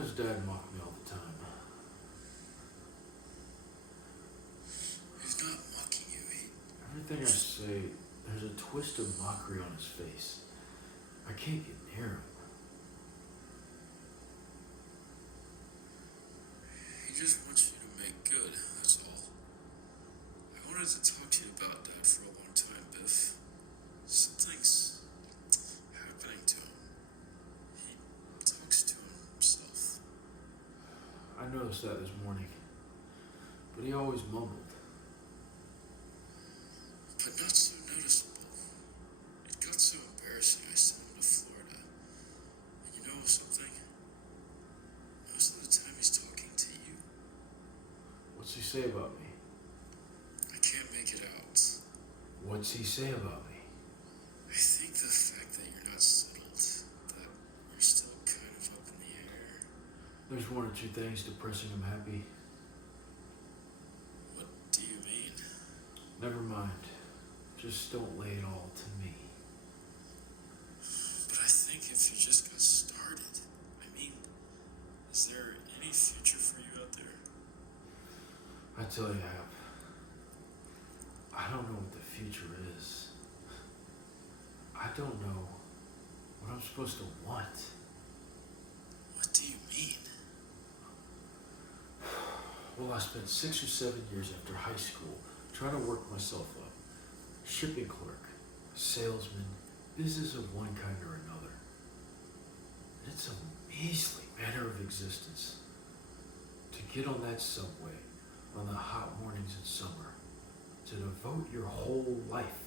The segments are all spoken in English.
does Dad mock me all the time? He's not mocking you. Everything I say, there's a twist of mockery on his face. I can't get near him. He just wants you to make good, that's all. I wanted to talk to you about Dad for a long time, Biff. Something's happening to him. He talks to himself. I noticed that this morning, but he always mumbled. But not so noticeable. It got so embarrassing I sent him to Florida. And you know something? Most of the time he's talking to you. What's he say about me? I can't make it out. What's he say about me? I think the fact that you're not settled, that you're still kind of up in the air. There's one or two things depressing him happy. What do you mean? Never mind. Just don't lay it all to me. But I think if you just got started, I mean, is there any future for you out there? I tell you, Hap, I don't know what the future is. I don't know what I'm supposed to want. What do you mean? Well, I spent 6 or 7 years after high school trying to work myself up. Shipping clerk, salesman, business of one kind or another. And it's a measly manner of existence. To get on that subway on the hot mornings in summer, to devote your whole life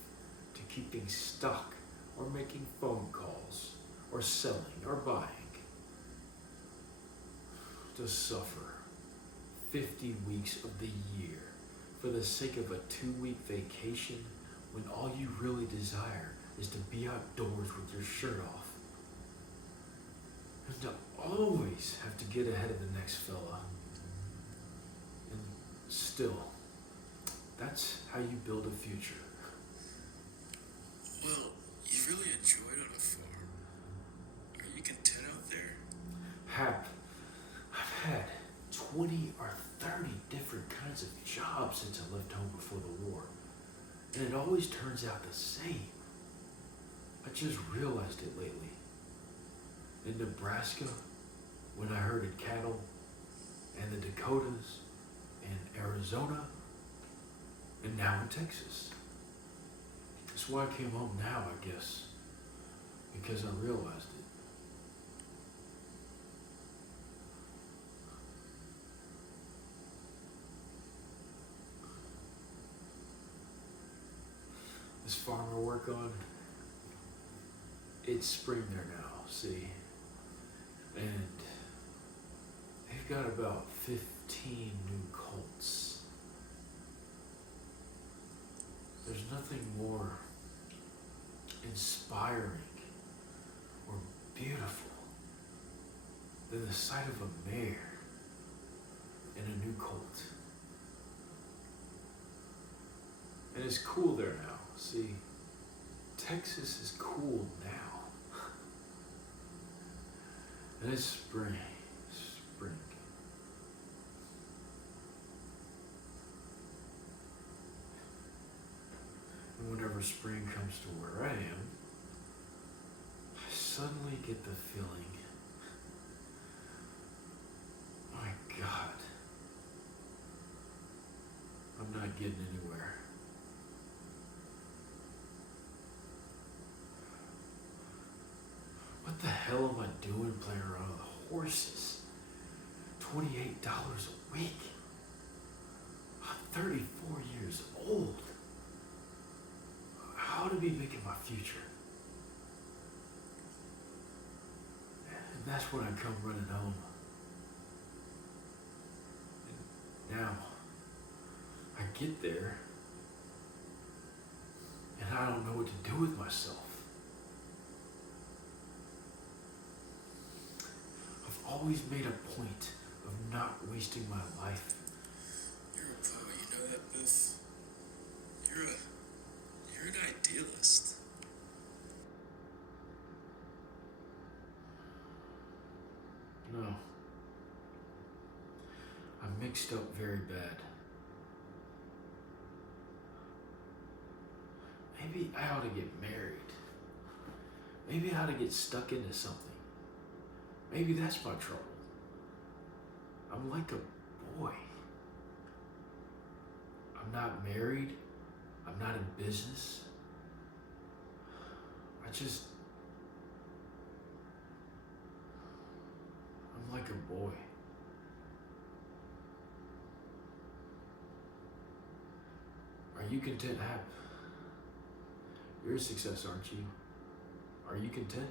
to keeping stock or making phone calls or selling or buying. To suffer 50 weeks of the year for the sake of a 2-week vacation when all you really desire is to be outdoors with your shirt off. And to always have to get ahead of the next fella. And still, that's how you build a future. Well, you really enjoy it on a farm. Are you content out there? Hap, I've had 20 or 30 different kinds of jobs since I left home before the war. And it always turns out the same. I just realized it lately. In Nebraska, when I herded cattle, and the Dakotas, and Arizona, and now in Texas. That's why I came home now, I guess, because I realized it. This farm I work on, it's spring there now, see? And they've got about 15 new colts. There's nothing more inspiring or beautiful than the sight of a mare and a new colt. And it's cool there now. See, Texas is cool now. And it's spring. Spring. And whenever spring comes to where I am, I suddenly get the feeling, my God, I'm not getting anywhere. What the hell am I doing playing around with horses? $28 a week. I'm 34 years old. How to be making my future? And that's when I come running home. And now, I get there, and I don't know what to do with myself. I've always made a point of not wasting my life. You're a poet, you know that, Biff? You're an idealist. No, I'm mixed up very bad. Maybe I ought to get married. Maybe I ought to get stuck into something. Maybe that's my trouble. I'm like a boy. I'm not married. I'm not in business. I'm like a boy. Are you content, Hap? You're a success, aren't you? Are you content?